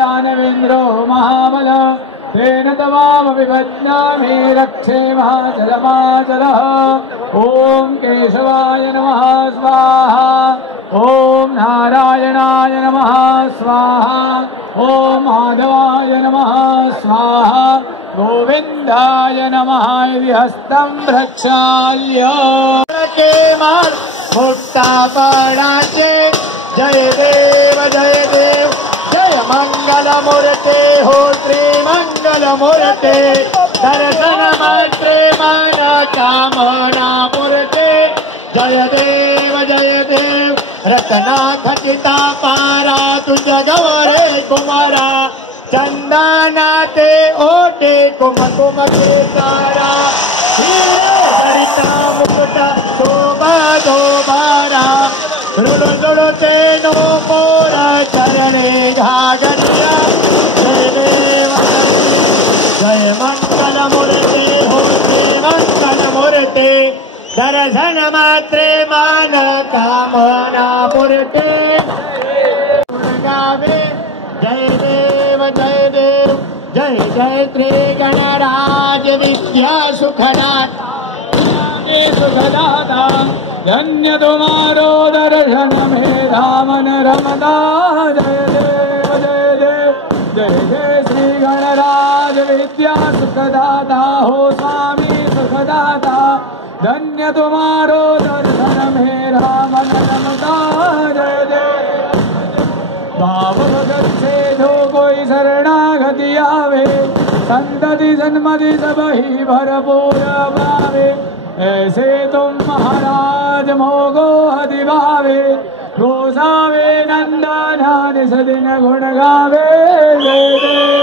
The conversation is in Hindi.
दानवेन्द्रो महाबल तेन तमामभिवज्ञामि रक्षे महाजलमाजलः। ॐ केशवाय नमः स्वाहा। ॐ नारायणाय नमः स्वाहा। ॐ माधवाय नमः स्वाहा। गोविन्दाय नमः इति हस्तं प्रक्षाल्य के मार् मुक्तापणाचे जय देव जय मंगलमूर्ते हो श्रीमंगलमूर्ते दर्शन मात्रे मन कामना मूर्ते जय देव रत्ना खचिता पारा तुझ गौरे कुमारा चंदना ते ओटे कुमकुम के तारा हरिता मुकुट शोभा दोबारा रुलते नो मोरा चरणे घागरिया जय देव जय मंगल मूर्ति हो श्री मंगल मूर्ति दर्शन मात्रे मान कामना मूर्ति गावे जय देव जय श्री गणराज विद्या सुखनाथ सुखदाता धन्य तुम्हारो दर्शन मेरा मन रमदा जय जय श्री गणराज विद्या सुखदाता हो स्वामी सुखदाता धन्य तुम्हारो दर्शन मेरा मन रमदा जय भाव भगत से जो कोई शरणागति आवे संतति जन्मति सब ही भरपूर पावे ऐसे तुम महाराज मोगो हति भावे गोसावे नंदना निस दिन गुण गावे जय